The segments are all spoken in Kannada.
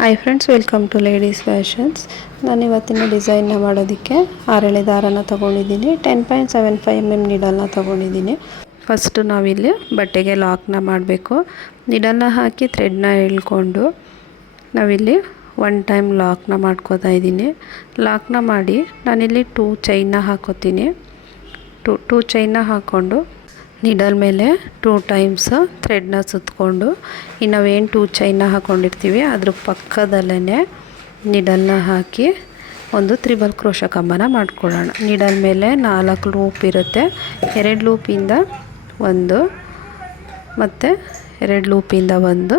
Hi friends, welcome to ladies fashions. ನಾನು ಇವತ್ತಿನ ಡಿಸೈನ್ನ ಮಾಡೋದಕ್ಕೆ ಆರೆಳೆ ದಾರನ ತೊಗೊಂಡಿದ್ದೀನಿ. 10.75 mm ನೀಡಲ್ನ ತೊಗೊಂಡಿದ್ದೀನಿ. ಫಸ್ಟು ನಾವಿಲ್ಲಿ ಬಟ್ಟೆಗೆ ಲಾಕ್ನ ಮಾಡಬೇಕು. ನೀಡಲ್ನ ಹಾಕಿ ಥ್ರೆಡ್ನ ಎಳ್ಕೊಂಡು ನಾವಿಲ್ಲಿ 1 ಟೈಮ್ ಲಾಕ್ನ ಮಾಡ್ಕೋತಾ ಇದ್ದೀನಿ. ಲಾಕ್ನ ಮಾಡಿ ನಾನಿಲ್ಲಿ 2 ಚೈನ್ನ ಹಾಕೋತೀನಿ. ಟೂ ಚೈನ್ನ ಹಾಕ್ಕೊಂಡು ನೀಡಲ್ ಮೇಲೆ 2 ಟೈಮ್ಸ್ ಥ್ರೆಡ್ನ ಸುತ್ತಕೊಂಡು ನಾವೇನು 2 ಚೈನ್ನ ಹಾಕ್ಕೊಂಡಿರ್ತೀವಿ ಅದ್ರ ಪಕ್ಕದಲ್ಲೇ ನೀಡಲ್ನ ಹಾಕಿ ಒಂದು ತ್ರಿಬಲ್ ಕ್ರೋಶ ಕಂಬನ ಮಾಡ್ಕೊಳ್ಳೋಣ. ನೀಡಲ್ ಮೇಲೆ 4 ಲೂಪ್ ಇರುತ್ತೆ. 2 ಲೂಪಿಂದ 1 ಮತ್ತು 2 ಲೂಪಿಂದ 1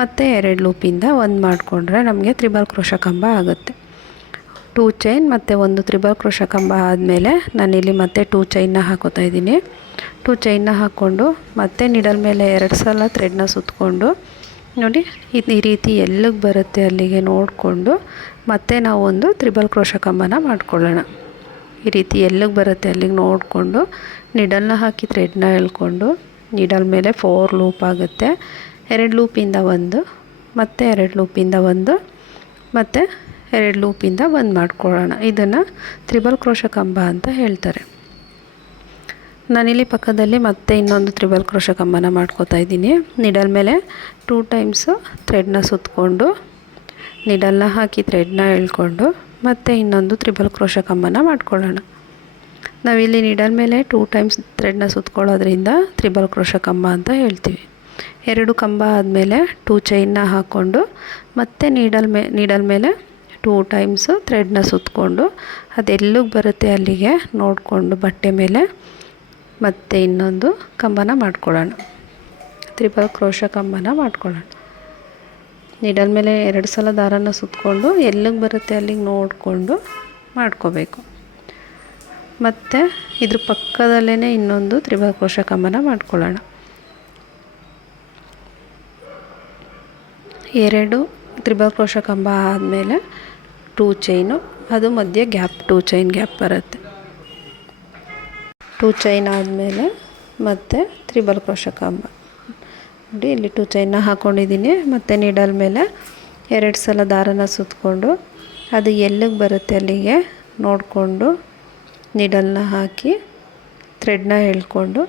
ಮತ್ತು 2 ಲೂಪಿಂದ 1 ಮಾಡಿಕೊಂಡ್ರೆ ನಮಗೆ ತ್ರಿಬಲ್ ಕ್ರೋಶ ಕಂಬ ಆಗುತ್ತೆ. 2 ಚೈನ್ ಮತ್ತು 1 ತ್ರಿಬಲ್ ಕ್ರೋಶ ಕಂಬ ಆದಮೇಲೆ ನಾನಿಲ್ಲಿ ಮತ್ತೆ 2 ಚೈನ್ನ ಹಾಕೋತಾ ಇದ್ದೀನಿ. 2 ಚೈನ್ನ ಹಾಕ್ಕೊಂಡು ಮತ್ತೆ ನೀಡಲ್ ಮೇಲೆ 2 ಸಲ ಥ್ರೆಡ್ನ ಸುತ್ತಕೊಂಡು ನೋಡಿ ಈ ರೀತಿ ಎಲ್ಲಿಗೆ ಬರುತ್ತೆ ಅಲ್ಲಿಗೆ ನೋಡಿಕೊಂಡು ಮತ್ತೆ ನಾವು ಒಂದು ತ್ರಿಬಲ್ ಕ್ರೋಶ ಕಂಬನ ಮಾಡ್ಕೊಳ್ಳೋಣ. ಈ ರೀತಿ ಎಲ್ಲಿಗೆ ಬರುತ್ತೆ ಅಲ್ಲಿಗೆ ನೋಡಿಕೊಂಡು ನೀಡಲ್ನ ಹಾಕಿ ಥ್ರೆಡ್ನ ಎಳ್ಕೊಂಡು ನೀಡಲ್ ಮೇಲೆ 4 ಲೂಪ್ ಆಗುತ್ತೆ. 2 ಲೂಪಿಂದ 1 ಮತ್ತು 2 ಲೂಪಿಂದ 1 ಮತ್ತು 2 ಲೂಪಿಂದ 1 ಮಾಡ್ಕೊಳ್ಳೋಣ. ಇದನ್ನು ತ್ರಿಬಲ್ ಕ್ರೋಶ ಕಂಬ ಅಂತ ಹೇಳ್ತಾರೆ. ನಾನಿಲ್ಲಿ ಪಕ್ಕದಲ್ಲಿ ಮತ್ತೆ ಇನ್ನೊಂದು ತ್ರಿಬಲ್ ಕ್ರೋಶ ಕಂಬನ ಮಾಡ್ಕೋತಾ ಇದ್ದೀನಿ. ನೀಡಲ್ ಮೇಲೆ 2 ಟೈಮ್ಸು ಥ್ರೆಡ್ನ ಸುತ್ತಕೊಂಡು ನೀಡಲ್ನ ಹಾಕಿ ಥ್ರೆಡ್ನ ಎಳ್ಕೊಂಡು ಮತ್ತೆ ಇನ್ನೊಂದು ತ್ರಿಬಲ್ ಕ್ರೋಶ ಕಂಬನ ಮಾಡ್ಕೊಳ್ಳೋಣ. ನಾವಿಲ್ಲಿ ನೀಡಲ್ ಮೇಲೆ 2 ಟೈಮ್ಸ್ ಥ್ರೆಡ್ನ ಸುತ್ತಕೊಳ್ಳೋದ್ರಿಂದ ತ್ರಿಬಲ್ ಕ್ರೋಶ ಕಂಬ ಅಂತ ಹೇಳ್ತೀವಿ. 2 ಕಂಬ ಆದಮೇಲೆ 2 ಚೈನ್ನ ಹಾಕ್ಕೊಂಡು ಮತ್ತೆ ನೀಡಲ್ ಮೇಲೆ 2 ಟೈಮ್ಸು ಥ್ರೆಡ್ನ ಸುತ್ತಕೊಂಡು ಅದೆಲ್ಲಿಗೆ ಬರುತ್ತೆ ಅಲ್ಲಿಗೆ ನೋಡಿಕೊಂಡು ಬಟ್ಟೆ ಮೇಲೆ ಮತ್ತೆ ಇನ್ನೊಂದು ಕಂಬನ ಮಾಡ್ಕೊಳ್ಳೋಣ. ತ್ರಿಬಲ್ ಕ್ರೋಶ ಕಂಬನ ಮಾಡ್ಕೊಳ್ಳೋಣ. ನೀಡಲ್ ಮೇಲೆ 2 ಸಲ ದಾರನ ಸುತ್ತಕೊಂಡು ಎಲ್ಲಿಗೆ ಬರುತ್ತೆ ಅಲ್ಲಿಗೆ ನೋಡಿಕೊಂಡು ಮಾಡ್ಕೋಬೇಕು. ಮತ್ತು ಇದ್ರ ಪಕ್ಕದಲ್ಲೇ ಇನ್ನೊಂದು ತ್ರಿಬಲ್ ಕ್ರೋಶ ಕಂಬನ ಮಾಡ್ಕೊಳ್ಳೋಣ. 2 ತ್ರಿಬಲ್ ಕ್ರೋಶ ಕಂಬ ಆದಮೇಲೆ 2 ಚೈನು, ಅದು ಮಧ್ಯೆ ಗ್ಯಾಪ್ 2 ಚೈನ್ ಗ್ಯಾಪ್ ಬರುತ್ತೆ. 2 ಚೈನ್ ಆದಮೇಲೆ ಮತ್ತೆ ತ್ರಿಬಲ್ ಕ್ರೋಶ ಕಂಬ ನೋಡಿ ಇಲ್ಲಿ 2 ಚೈನ್ನ ಹಾಕ್ಕೊಂಡಿದ್ದೀನಿ. ಮತ್ತು ನೀಡಲ್ ಮೇಲೆ 2 ಸಲ ದಾರನ ಸುತ್ತಕೊಂಡು ಅದು ಎಲ್ಲಿಗೆ ಬರುತ್ತೆ ಅಲ್ಲಿಗೆ ನೋಡಿಕೊಂಡು ನೀಡಲ್ನ ಹಾಕಿ ಥ್ರೆಡ್ನ ಎಳ್ಕೊಂಡು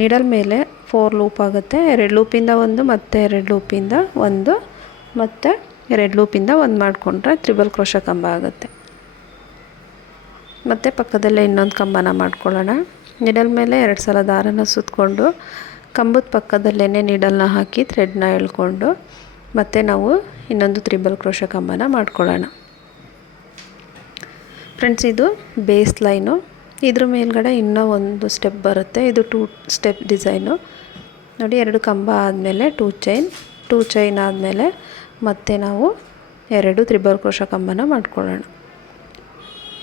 ನೀಡಲ್ ಮೇಲೆ 4 ಲೂಪ್ ಆಗುತ್ತೆ. 2 ಲೂಪಿಂದ 1 ಮತ್ತು 2 ಲೂಪಿಂದ 1 ಮತ್ತು 2 ಲೂಪಿಂದ 1 ಮಾಡಿಕೊಂಡ್ರೆ ತ್ರಿಬಲ್ ಕ್ರೋಶ ಕಂಬ ಆಗುತ್ತೆ. ಮತ್ತು ಪಕ್ಕದಲ್ಲೇ ಇನ್ನೊಂದು ಕಂಬನ ಮಾಡ್ಕೊಳ್ಳೋಣ. ನೀಡಲ್ ಮೇಲೆ 2 ಸಲ ದಾರನ ಸುತ್ತಕೊಂಡು ಕಂಬದ ಪಕ್ಕದಲ್ಲೇ ನೀಡಲ್ನ ಹಾಕಿ ಥ್ರೆಡ್ನ ಎಳ್ಕೊಂಡು ಮತ್ತು ನಾವು ಇನ್ನೊಂದು ತ್ರಿಬಲ್ ಕ್ರೋಶ ಕಂಬನ ಮಾಡ್ಕೊಳ್ಳೋಣ. ಫ್ರೆಂಡ್ಸ್, ಇದು ಬೇಸ್ ಲೈನು. ಇದ್ರ ಮೇಲ್ಗಡೆ ಇನ್ನೂ ಒಂದು ಸ್ಟೆಪ್ ಬರುತ್ತೆ. ಇದು 2 ಸ್ಟೆಪ್ ಡಿಸೈನು ನೋಡಿ. 2 ಕಂಬ ಆದಮೇಲೆ 2 ಚೈನ್ ಆದಮೇಲೆ ಮತ್ತೆ ನಾವು 2 ತ್ರಿಬಲ್ ಕ್ರೋಶ ಕಂಬನ ಮಾಡ್ಕೊಳ್ಳೋಣ.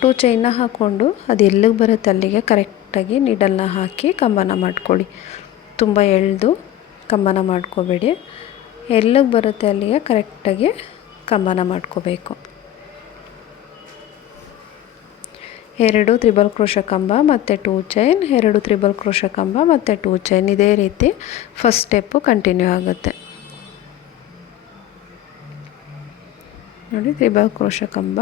2 ಚೈನ್ನ ಹಾಕ್ಕೊಂಡು ಅದು ಎಲ್ಲಿಗೆ ಬರುತ್ತೆ ಅಲ್ಲಿಗೆ ಕರೆಕ್ಟಾಗಿ ನೀಡಲ್ನ ಹಾಕಿ ಕಂಬನ ಮಾಡ್ಕೊಳ್ಳಿ. ತುಂಬ ಎಳೆದು ಕಂಬನ ಮಾಡ್ಕೋಬೇಡಿ. ಎಲ್ಲಿಗೆ ಬರುತ್ತೆ ಅಲ್ಲಿಗೆ ಕರೆಕ್ಟಾಗಿ ಕಂಬನ ಮಾಡ್ಕೋಬೇಕು. 2 ತ್ರಿಬಲ್ ಕ್ರೋಶ ಕಂಬ ಮತ್ತು 2 ಚೈನ್, 2 ತ್ರಿಬಲ್ ಕ್ರೋಶ ಕಂಬ ಮತ್ತು 2 ಚೈನ್. ಇದೇ ರೀತಿ ಫಸ್ಟ್ ಸ್ಟೆಪ್ಪು ಕಂಟಿನ್ಯೂ ಆಗುತ್ತೆ ನೋಡಿ. ತ್ರಿಬಲ್ ಕ್ರೋಶ ಕಂಬ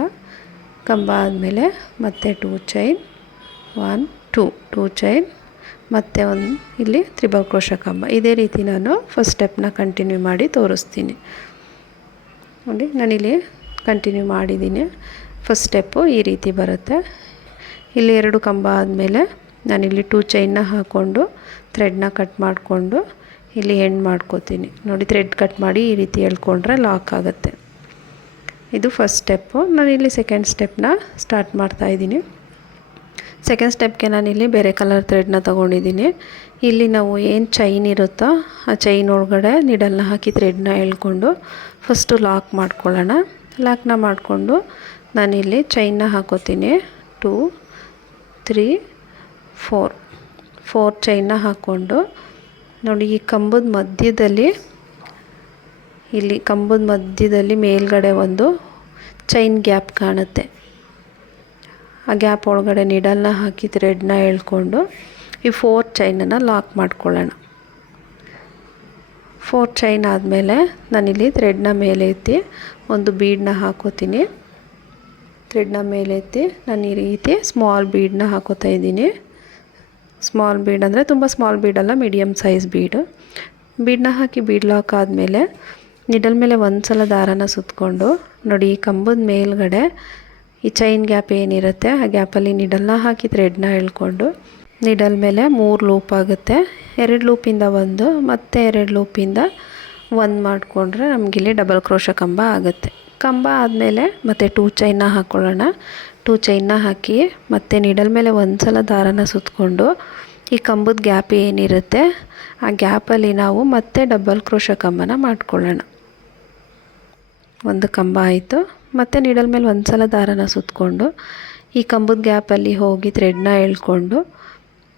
ಆದಮೇಲೆ ಮತ್ತೆ 2 ಚೈನ್ 1 2 ಚೈನ್ ಮತ್ತು ಇಲ್ಲಿ ತ್ರಿಬಲ್ ಕ್ರೋಶ ಕಂಬ. ಇದೇ ರೀತಿ ನಾನು ಫಸ್ಟ್ ಸ್ಟೆಪ್ನ ಕಂಟಿನ್ಯೂ ಮಾಡಿ ತೋರಿಸ್ತೀನಿ ನೋಡಿ. ನಾನಿಲ್ಲಿ ಕಂಟಿನ್ಯೂ ಮಾಡಿದ್ದೀನಿ. ಫಸ್ಟ್ ಸ್ಟೆಪ್ಪು ಈ ರೀತಿ ಬರುತ್ತೆ. ಇಲ್ಲಿ 2 ಕಂಬ ಆದಮೇಲೆ ನಾನಿಲ್ಲಿ 2 ಚೈನ್ನ ಹಾಕ್ಕೊಂಡು ಥ್ರೆಡ್ನ ಕಟ್ ಮಾಡಿಕೊಂಡು ಇಲ್ಲಿ ಎಂಡ್ ಮಾಡ್ಕೋತೀನಿ ನೋಡಿ. ಥ್ರೆಡ್ ಕಟ್ ಮಾಡಿ ಈ ರೀತಿ ಎಳ್ಕೊಂಡ್ರೆ ಲಾಕ್ ಆಗುತ್ತೆ. ಇದು ಫಸ್ಟ್ ಸ್ಟೆಪ್ಪು. ನಾನಿಲ್ಲಿ ಸೆಕೆಂಡ್ ಸ್ಟೆಪ್ನ ಸ್ಟಾರ್ಟ್ ಮಾಡ್ತಾಯಿದ್ದೀನಿ. ಸೆಕೆಂಡ್ ಸ್ಟೆಪ್ಗೆ ನಾನಿಲ್ಲಿ ಬೇರೆ ಕಲರ್ ಥ್ರೆಡ್ನ ತೊಗೊಂಡಿದ್ದೀನಿ. ಇಲ್ಲಿ ನಾವು ಏನು ಚೈನ್ ಇರುತ್ತೋ ಆ ಚೈನ್ ಒಳಗಡೆ ನೀಡಲ್ನ ಹಾಕಿ ಥ್ರೆಡ್ನ ಎಳ್ಕೊಂಡು ಫಸ್ಟು ಲಾಕ್ ಮಾಡ್ಕೊಳ್ಳೋಣ. ಲಾಕ್ನ ಮಾಡಿಕೊಂಡು ನಾನಿಲ್ಲಿ ಚೈನ್ನ ಹಾಕೋತೀನಿ. 2 3 4 ಚೈನ್ನ ಹಾಕ್ಕೊಂಡು ನೋಡಿ ಈ ಕಂಬದ ಮಧ್ಯದಲ್ಲಿ ಮೇಲ್ಗಡೆ ಒಂದು ಚೈನ್ ಗ್ಯಾಪ್ ಕಾಣುತ್ತೆ. ಆ ಗ್ಯಾಪ್ ಒಳಗಡೆ ನೀಡಲ್ನ ಹಾಕಿ ಥ್ರೆಡ್ನ ಎಳ್ಕೊಂಡು ಈ 4 ಚೈನನ್ನು ಲಾಕ್ ಮಾಡ್ಕೊಳ್ಳೋಣ. 4 ಚೈನ್ ಆದಮೇಲೆ ನಾನಿಲ್ಲಿ ಥ್ರೆಡ್ನ ಮೇಲೆ ಎತ್ತಿ ಒಂದು ಬೀಡನ್ನ ಹಾಕೋತೀನಿ. ಥ್ರೆಡ್ನ ಮೇಲೆ ಎತ್ತಿ ನಾನು ಈ ರೀತಿ ಸ್ಮಾಲ್ ಬೀಡನ್ನ ಹಾಕೋತಾ ಇದ್ದೀನಿ. ಸ್ಮಾಲ್ ಬೀಡ್ ಅಂದರೆ ತುಂಬ ಸ್ಮಾಲ್ ಬೀಡ್ ಅಲ್ಲ, ಮೀಡಿಯಮ್ ಸೈಜ್ ಬೀಡು. ಬೀಡನ್ನ ಹಾಕಿ ಬೀಡ್ ಲಾಕ್ ಆದಮೇಲೆ ನಿಡಲ್ ಮೇಲೆ ಒಂದು ಸಲ ದಾರನ ಸುತ್ತಕೊಂಡು ನೋಡಿ, ಈ ಕಂಬದ ಮೇಲ್ಗಡೆ ಈ ಚೈನ್ ಗ್ಯಾಪ್ ಏನಿರುತ್ತೆ ಆ ಗ್ಯಾಪಲ್ಲಿ ನಿಡಲ್ನ ಹಾಕಿ ಥ್ರೆಡ್ನ ಎಳ್ಕೊಂಡು ನಿಡಲ್ ಮೇಲೆ 3 ಲೂಪ್ ಆಗುತ್ತೆ. 2 ಲೂಪಿಂದ 1 ಮತ್ತು 2 ಲೂಪಿಂದ 1 ಮಾಡಿಕೊಂಡ್ರೆ ನಮಗಿಲ್ಲಿ ಡಬಲ್ ಕ್ರೋಶ ಕಂಬ ಆಗುತ್ತೆ. ಕಂಬ ಆದಮೇಲೆ ಮತ್ತೆ 2 ಚೈನ್ನ ಹಾಕ್ಕೊಳ್ಳೋಣ. 2 ಚೈನ್ನ ಹಾಕಿ ಮತ್ತೆ ನಿಡಲ್ ಮೇಲೆ ಒಂದು ಸಲ ದಾರನ ಸುತ್ತಕೊಂಡು ಈ ಕಂಬದ ಗ್ಯಾಪ್ ಏನಿರುತ್ತೆ ಆ ಗ್ಯಾಪಲ್ಲಿ ನಾವು ಮತ್ತೆ ಡಬಲ್ ಕ್ರೋಶ ಕಂಬನ ಮಾಡ್ಕೊಳ್ಳೋಣ. ಒಂದು ಕಂಬ ಆಯಿತು. ಮತ್ತು ನಿಡಲ್ ಮೇಲೆ ಒಂದು ಸಲ ದಾರನ ಸುತ್ತಕೊಂಡು ಈ ಕಂಬದ ಗ್ಯಾಪಲ್ಲಿ ಹೋಗಿ ಥ್ರೆಡ್ನ ಎಳ್ಕೊಂಡು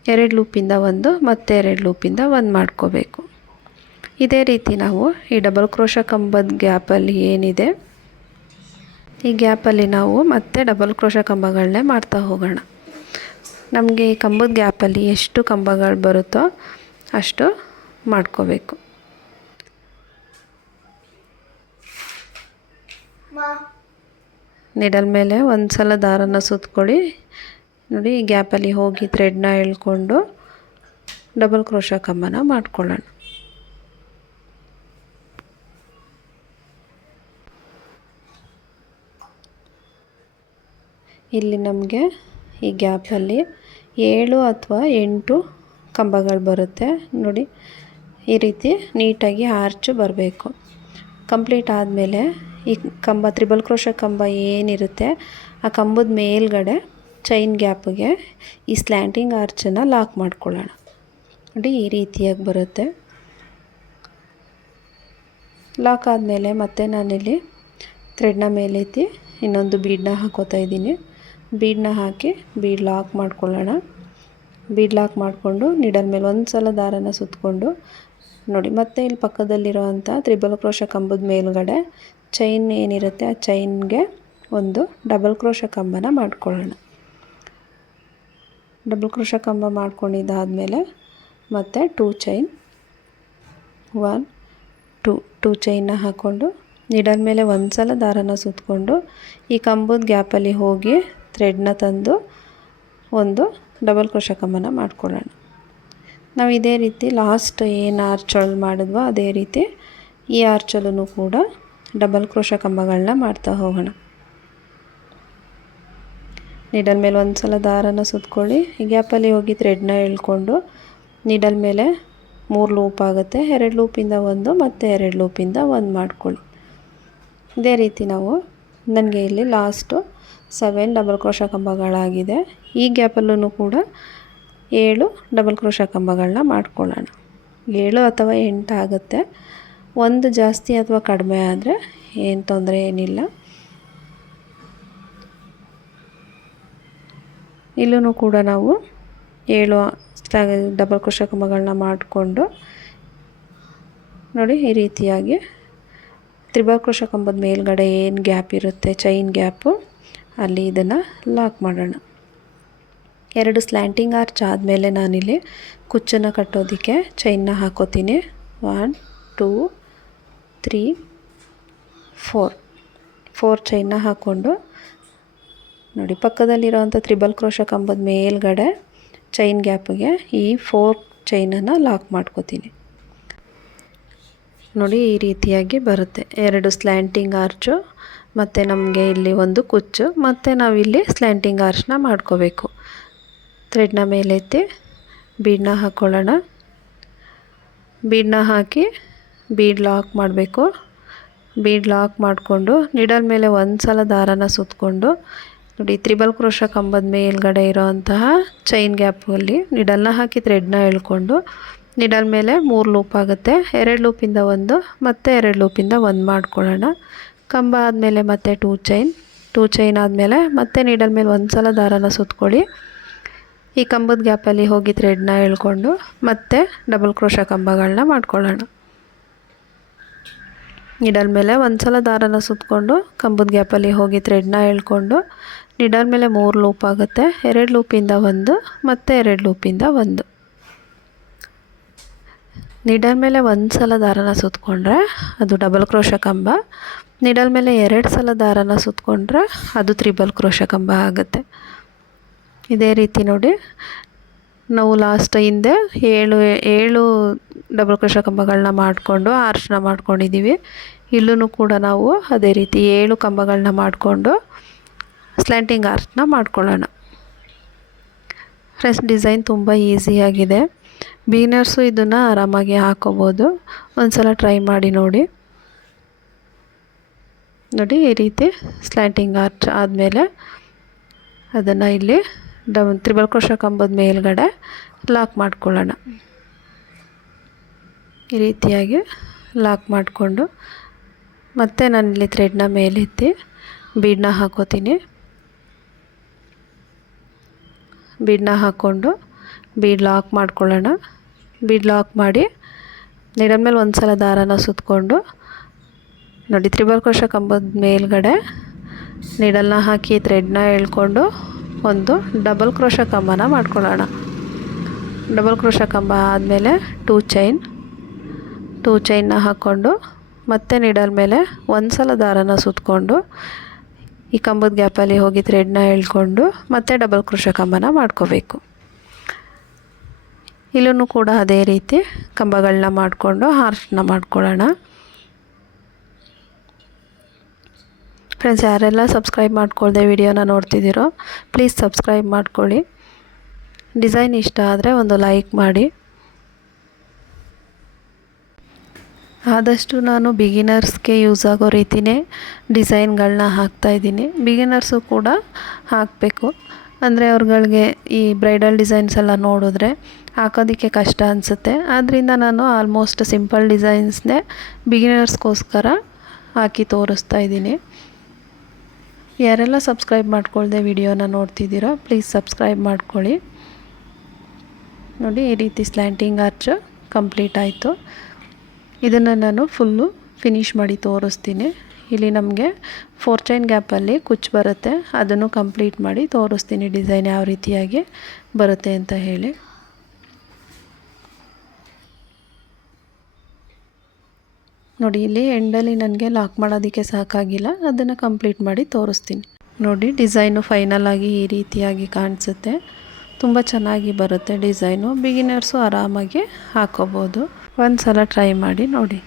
2 ಲೂಪಿಂದ 1 ಮತ್ತು 2 ಲೂಪಿಂದ 1 ಮಾಡ್ಕೋಬೇಕು. ಇದೇ ರೀತಿ ನಾವು ಈ ಡಬಲ್ ಕ್ರೋಶ ಕಂಬದ ಗ್ಯಾಪಲ್ಲಿ ಏನಿದೆ ಈ ಗ್ಯಾಪಲ್ಲಿ ನಾವು ಮತ್ತೆ ಡಬಲ್ ಕ್ರೋಶ ಕಂಬಗಳನ್ನೇ ಮಾಡ್ತಾ ಹೋಗೋಣ. ನಮಗೆ ಈ ಕಂಬದ ಗ್ಯಾಪಲ್ಲಿ ಎಷ್ಟು ಕಂಬಗಳು ಬರುತ್ತೋ ಅಷ್ಟು ಮಾಡ್ಕೋಬೇಕು. ನಿಡಲ್ ಮೇಲೆ ಒಂದು ಸಲ ದಾರನ ಸುತ್ತಕೊಳ್ಳಿ. ನೋಡಿ, ಈ ಗ್ಯಾಪಲ್ಲಿ ಹೋಗಿ ಥ್ರೆಡ್ನ ಎಳ್ಕೊಂಡು ಡಬಲ್ ಕ್ರೋಶ ಕಂಬನ ಮಾಡ್ಕೊಳ್ಳೋಣ. ಇಲ್ಲಿ ನಮಗೆ ಈ ಗ್ಯಾಪಲ್ಲಿ 7 ಅಥವಾ 8 ಕಂಬಗಳು ಬರುತ್ತೆ. ನೋಡಿ, ಈ ರೀತಿ ನೀಟಾಗಿ ಆರ್ಚು ಬರಬೇಕು. ಕಂಪ್ಲೀಟ್ ಆದಮೇಲೆ ಈ ಕಂಬ ತ್ರಿಬಲ್ ಕ್ರೋಶ ಕಂಬ ಏನಿರುತ್ತೆ ಆ ಕಂಬದ ಮೇಲ್ಗಡೆ ಚೈನ್ ಗ್ಯಾಪ್ಗೆ ಈ ಸ್ಲ್ಯಾಂಟಿಂಗ್ ಆರ್ಚನ್ನು ಲಾಕ್ ಮಾಡ್ಕೊಳ್ಳೋಣ. ನೋಡಿ, ಈ ರೀತಿಯಾಗಿ ಬರುತ್ತೆ. ಲಾಕ್ ಆದಮೇಲೆ ಮತ್ತೆ ನಾನಿಲ್ಲಿ ಥ್ರೆಡ್ನ ಮೇಲೆತ್ತಿ ಇನ್ನೊಂದು ಬೀಡನ್ನ ಹಾಕೋತಾ ಇದ್ದೀನಿ. ಬೀಡನ್ನ ಹಾಕಿ ಬೀಡ್ ಲಾಕ್ ಮಾಡ್ಕೊಳ್ಳೋಣ. ಬೀಡ್ ಲಾಕ್ ಮಾಡಿಕೊಂಡು ನಿಡಲ್ ಮೇಲೆ ಒಂದು ಸಲ ದಾರನ ಸುತ್ತಕೊಂಡು ನೋಡಿ, ಮತ್ತೆ ಇಲ್ಲಿ ಪಕ್ಕದಲ್ಲಿರೋ ಅಂಥ ತ್ರಿಬಲ್ ಕ್ರೋಶ ಕಂಬದ ಮೇಲ್ಗಡೆ ಚೈನ್ ಏನಿರುತ್ತೆ ಆ ಚೈನ್ಗೆ ಒಂದು ಡಬಲ್ ಕ್ರೋಶ ಕಂಬನ ಮಾಡ್ಕೊಳ್ಳೋಣ. ಡಬಲ್ ಕ್ರೋಶ ಕಂಬ ಮಾಡ್ಕೊಂಡಿದ್ದಾದಮೇಲೆ ಮತ್ತೆ 2 ಚೈನ್ 1 2 ಚೈನ್ನ ಹಾಕ್ಕೊಂಡು ನಿಡಲ್ ಮೇಲೆ ಒಂದು ಸಲ ದಾರನ ಸುತ್ತಕೊಂಡು ಈ ಕಂಬದ ಗ್ಯಾಪಲ್ಲಿ ಹೋಗಿ ಥ್ರೆಡ್ನ ತಂದು ಒಂದು ಡಬಲ್ ಕ್ರೋಶ ಕಂಬನ ಮಾಡ್ಕೊಳ್ಳೋಣ. ನಾವು ಇದೇ ರೀತಿ ಲಾಸ್ಟ್ ಏನು ಆರ್ಚಲ್ಲಿ ಮಾಡಿದ್ವೋ ಅದೇ ರೀತಿ ಈ ಆರ್ಚಲ್ಲೂ ಕೂಡ ಡಬಲ್ ಕ್ರೋಶ ಕಂಬಗಳನ್ನ ಮಾಡ್ತಾ ಹೋಗೋಣ. ನಿಡಲ್ ಮೇಲೆ ಒಂದು ಸಲ ದಾರನ ಸುತ್ತಕೊಳ್ಳಿ. ಈ ಗ್ಯಾಪಲ್ಲಿ ಹೋಗಿ ಥ್ರೆಡ್ನ ಎಳ್ಕೊಂಡು ನಿಡಲ್ ಮೇಲೆ 3 ಲೂಪ್ ಆಗುತ್ತೆ. 2 ಲೂಪಿಂದ 1 ಮತ್ತು 2 ಲೂಪಿಂದ 1 ಮಾಡ್ಕೊಳ್ಳಿ. ಇದೇ ರೀತಿ ನಾವು ನನಗೆ ಇಲ್ಲಿ ಲಾಸ್ಟು 7 ಡಬಲ್ ಕ್ರೋಶ ಕಂಬಗಳಾಗಿದೆ. ಈ ಗ್ಯಾಪಲ್ಲೂ ಕೂಡ 7 ಡಬಲ್ ಕ್ರೋಶ ಕಂಬಗಳನ್ನ ಮಾಡ್ಕೊಳ್ಳೋಣ. 7 ಅಥವಾ 8 ಆಗುತ್ತೆ. 1 ಜಾಸ್ತಿ ಅಥವಾ ಕಡಿಮೆ ಆದರೆ ಏನು ತೊಂದರೆ ಏನಿಲ್ಲ. ಇಲ್ಲೂ ಕೂಡ ನಾವು 7 ಡಬಲ್ ಕ್ರೋಶ ಕಂಬಗಳನ್ನ ಮಾಡಿಕೊಂಡು ನೋಡಿ, ಈ ರೀತಿಯಾಗಿ ತ್ರಿಬಲ್ ಕ್ರೋಶ ಕಂಬದ ಮೇಲ್ಗಡೆ ಏನು ಗ್ಯಾಪ್ ಇರುತ್ತೆ ಚೈನ್ ಗ್ಯಾಪು ಅಲ್ಲಿ ಇದನ್ನು ಲಾಕ್ ಮಾಡೋಣ. 2 ಸ್ಲ್ಯಾಂಟಿಂಗ್ ಆರ್ಚ್ ಆದಮೇಲೆ ನಾನಿಲ್ಲಿ ಕುಚ್ಚನ್ನು ಕಟ್ಟೋದಕ್ಕೆ ಚೈನ್ನ ಹಾಕೋತೀನಿ. 1 2 3 4 ಚೈನ್ನ ಹಾಕ್ಕೊಂಡು ನೋಡಿ, ಪಕ್ಕದಲ್ಲಿರೋವಂಥ ತ್ರಿಬಲ್ ಕ್ರೋಶ ಕಂಬದ ಮೇಲ್ಗಡೆ ಚೈನ್ ಗ್ಯಾಪಿಗೆ ಈ 4 ಚೈನನ್ನು ಲಾಕ್ ಮಾಡ್ಕೋತೀನಿ. ನೋಡಿ, ಈ ರೀತಿಯಾಗಿ ಬರುತ್ತೆ. 2 ಸ್ಲ್ಯಾಂಟಿಂಗ್ ಆರ್ಚು ಮತ್ತು ನಮಗೆ ಇಲ್ಲಿ ಒಂದು ಕುಚ್ಚು ಮತ್ತು ನಾವಿಲ್ಲಿ ಸ್ಲ್ಯಾಂಟಿಂಗ್ ಆರ್ಚ್ನ ಮಾಡ್ಕೋಬೇಕು. ಥ್ರೆಡ್ನ ಮೇಲೆತ್ತಿ ಬೀಡನ್ನ ಹಾಕ್ಕೊಳ್ಳೋಣ. ಬೀಡನ್ನ ಹಾಕಿ ಬೀಡ್ ಲಾಕ್ ಮಾಡಬೇಕು. ಬೀಡ್ ಲಾಕ್ ಮಾಡಿಕೊಂಡು ನಿಡಲ್ ಮೇಲೆ ಒಂದು ಸಲ ದಾರನ ಸುತ್ತಕೊಂಡು ನೋಡಿ, ತ್ರಿಬಲ್ ಕ್ರೋಶ ಕಂಬದ ಮೇಲ್ಗಡೆ ಇರೋವಂತಹ ಚೈನ್ ಗ್ಯಾಪಲ್ಲಿ ನಿಡಲ್ನ ಹಾಕಿ ಥ್ರೆಡ್ನ ಎಳ್ಕೊಂಡು ನಿಡಲ್ ಮೇಲೆ 3 ಲೂಪ್ ಆಗುತ್ತೆ. 2 ಲೂಪಿಂದ 1 ಮತ್ತು 2 ಲೂಪಿಂದ 1 ಮಾಡ್ಕೊಳ್ಳೋಣ. ಕಂಬ ಆದಮೇಲೆ ಮತ್ತೆ 2 ಚೈನ್ ಆದಮೇಲೆ ಮತ್ತೆ ನಿಡಲ್ ಮೇಲೆ ಒಂದು ಸಲ ದಾರನ ಸುತ್ತಕೊಳ್ಳಿ. ಈ ಕಂಬದ ಗ್ಯಾಪಲ್ಲಿ ಹೋಗಿ ಥ್ರೆಡ್ನ ಎಳ್ಕೊಂಡು ಮತ್ತೆ ಡಬಲ್ ಕ್ರೋಶ ಕಂಬಗಳನ್ನ ಮಾಡ್ಕೊಳ್ಳೋಣ. ನಿಡಲ್ ಮೇಲೆ ಒಂದು ಸಲ ದಾರನ ಸುತ್ತಕೊಂಡು ಕಂಬದ ಗ್ಯಾಪಲ್ಲಿ ಹೋಗಿ ಥ್ರೆಡ್ನ ಎಳ್ಕೊಂಡು ನಿಡಲ್ ಮೇಲೆ 3 ಲೂಪ್ ಆಗುತ್ತೆ. 2 ಲೂಪಿಂದ 1 ಮತ್ತು 2 ಲೂಪಿಂದ 1 ನೀಡಲ್ ಮೇಲೆ ಒಂದು ಸಲ ದಾರನ ಸುತ್ತಕೊಂಡ್ರೆ ಅದು ಡಬಲ್ ಕ್ರೋಶ ಕಂಬ, ನೀಡಲ್ ಮೇಲೆ 2 ಸಲ ದಾರನ ಸುತ್ತಕೊಂಡ್ರೆ ಅದು ತ್ರಿಬಲ್ ಕ್ರೋಶ ಕಂಬ ಆಗುತ್ತೆ. ಇದೇ ರೀತಿ ನೋಡಿ, ನಾವು ಲಾಸ್ಟ್ ಹಿಂದೆ 7 ಡಬಲ್ ಕ್ರೋಶ ಕಂಬಗಳನ್ನ ಮಾಡಿಕೊಂಡು ಆರ್ಚ್ನ ಮಾಡ್ಕೊಂಡಿದ್ದೀವಿ. ಇಲ್ಲೂ ಕೂಡ ನಾವು ಅದೇ ರೀತಿ 7 ಕಂಬಗಳನ್ನ ಮಾಡಿಕೊಂಡು ಸ್ಲ್ಯಾಂಟಿಂಗ್ ಆರ್ಚ್ನ ಮಾಡ್ಕೊಳ್ಳೋಣ. ಫ್ರೆಂಡ್ಸ್, ಡಿಸೈನ್ ತುಂಬ ಈಸಿಯಾಗಿದೆ. ಬಿಗಿನರ್ಸು ಇದನ್ನು ಆರಾಮಾಗಿ ಹಾಕೋಬೋದು. ಒಂದು ಸಲ ಟ್ರೈ ಮಾಡಿ ನೋಡಿ. ಈ ರೀತಿ ಸ್ಲ್ಯಾಂಟಿಂಗ್ ಆರ್ಚ್ ಆದಮೇಲೆ ಅದನ್ನು ಇಲ್ಲಿ ತ್ರಿಬಲ್ ಕ್ರೋಶ ಕಂಬದ ಮೇಲ್ಗಡೆ ಲಾಕ್ ಮಾಡ್ಕೊಳ್ಳೋಣ. ಈ ರೀತಿಯಾಗಿ ಲಾಕ್ ಮಾಡಿಕೊಂಡು ಮತ್ತೆ ನಾನಿಲ್ಲಿ ಥ್ರೆಡ್ನ ಮೇಲೆತ್ತಿ ಬೀಡನ್ನ ಹಾಕೋತೀನಿ. ಬೀಡನ್ನ ಹಾಕ್ಕೊಂಡು ಬೀಡ್ ಲಾಕ್ ಮಾಡ್ಕೊಳ್ಳೋಣ. ಬೀಡ್ ಲಾಕ್ ಮಾಡಿ ನೀಡಲ್ ಮೇಲೆ ಒಂದು ಸಲ ದಾರನ ಸುತ್ತಕೊಂಡು ನೋಡಿ, ತ್ರಿಬಲ್ ಕ್ರೋಶ ಕಂಬದ ಮೇಲ್ಗಡೆ ನೀಡಲ್ನ ಹಾಕಿ ಥ್ರೆಡ್ನ ಎಳ್ಕೊಂಡು ಒಂದು ಡಬಲ್ ಕ್ರೋಶ ಕಂಬನ ಮಾಡ್ಕೊಳ್ಳೋಣ. ಡಬಲ್ ಕ್ರೋಶ ಕಂಬ ಆದಮೇಲೆ 2 ಚೈನ್ನ ಹಾಕ್ಕೊಂಡು ಮತ್ತೆ ನೀಡಲ್ ಮೇಲೆ ಒಂದು ಸಲ ದಾರನ ಸುತ್ತಕೊಂಡು ಈ ಕಂಬದ ಗ್ಯಾಪಲ್ಲಿ ಹೋಗಿ ಥ್ರೆಡ್ನ ಎಳ್ಕೊಂಡು ಮತ್ತೆ ಡಬಲ್ ಕ್ರೋಶ ಕಂಬನ ಮಾಡ್ಕೋಬೇಕು. ಇಲ್ಲೂ ಕೂಡ ಅದೇ ರೀತಿ ಕಂಬಗಳನ್ನ ಮಾಡಿಕೊಂಡು ಆರ್ಚ್ನ ಮಾಡ್ಕೊಳ್ಳೋಣ. ಫ್ರೆಂಡ್ಸ್, ಯಾರೆಲ್ಲ ಸಬ್ಸ್ಕ್ರೈಬ್ ಮಾಡ್ಕೊಳ್ದೆ ವಿಡಿಯೋನ ನೋಡ್ತಿದ್ದೀರೋ ಪ್ಲೀಸ್ ಸಬ್ಸ್ಕ್ರೈಬ್ ಮಾಡ್ಕೊಳ್ಳಿ. ಡಿಸೈನ್ ಇಷ್ಟ ಆದರೆ ಒಂದು ಲೈಕ್ ಮಾಡಿ. ಆದಷ್ಟು ನಾನು ಬಿಗಿನರ್ಸ್ಗೆ ಯೂಸ್ ಆಗೋ ರೀತಿಯೇ ಡಿಸೈನ್ಗಳನ್ನ ಹಾಕ್ತಾಯಿದ್ದೀನಿ. ಬಿಗಿನರ್ಸು ಕೂಡ ಹಾಕಬೇಕು, ಅಂದರೆ ಅವ್ರುಗಳಿಗೆ ಈ ಬ್ರೈಡಲ್ ಡಿಸೈನ್ಸ್ ಎಲ್ಲ ನೋಡಿದ್ರೆ ಹಾಕೋದಕ್ಕೆ ಕಷ್ಟ ಅನಿಸುತ್ತೆ. ಆದ್ದರಿಂದ ನಾನು ಆಲ್ಮೋಸ್ಟ್ ಸಿಂಪಲ್ ಡಿಸೈನ್ಸ್ನೇ ಬಿಗಿನರ್ಸ್ಗೋಸ್ಕರ ಹಾಕಿ ತೋರಿಸ್ತಾ ಇದ್ದೀನಿ. ಯಾರೆಲ್ಲ ಸಬ್ಸ್ಕ್ರೈಬ್ ಮಾಡ್ಕೊಳ್ದೆ ವಿಡಿಯೋನ ನೋಡ್ತಿದ್ದೀರೋ ಪ್ಲೀಸ್ ಸಬ್ಸ್ಕ್ರೈಬ್ ಮಾಡ್ಕೊಳ್ಳಿ. ನೋಡಿ, ಈ ರೀತಿ ಸ್ಲ್ಯಾಂಟಿಂಗ್ ಆರ್ಚ್ ಕಂಪ್ಲೀಟ್ ಆಯಿತು. ಇದನ್ನು ನಾನು ಫುಲ್ಲು ಫಿನಿಷ್ ಮಾಡಿ ತೋರಿಸ್ತೀನಿ. ಇಲ್ಲಿ ನಮಗೆ 4 ಚೈನ್ ಗ್ಯಾಪಲ್ಲಿ ಕುಚ್ಚು ಬರುತ್ತೆ, ಅದನ್ನು ಕಂಪ್ಲೀಟ್ ಮಾಡಿ ತೋರಿಸ್ತೀನಿ ಡಿಸೈನ್ ಯಾವ ರೀತಿಯಾಗಿ ಬರುತ್ತೆ ಅಂತ ಹೇಳಿ. ನೋಡಿ, ಇಲ್ಲಿ ಎಂಡಲ್ಲಿ ನನಗೆ ಲಾಕ್ ಮಾಡೋದಕ್ಕೆ ಸಾಕಾಗಿಲ್ಲ, ಅದನ್ನು ಕಂಪ್ಲೀಟ್ ಮಾಡಿ ತೋರಿಸ್ತೀನಿ. ನೋಡಿ, ಡಿಸೈನು ಫೈನಲ್ ಆಗಿ ಈ ರೀತಿಯಾಗಿ ಕಾಣಿಸುತ್ತೆ. ತುಂಬ ಚೆನ್ನಾಗಿ ಬರುತ್ತೆ ಡಿಸೈನು. ಬಿಗಿನರ್ಸು ಆರಾಮಾಗಿ ಹಾಕೋಬೋದು. ಒಂದು ಸಲ ಟ್ರೈ ಮಾಡಿ ನೋಡಿ.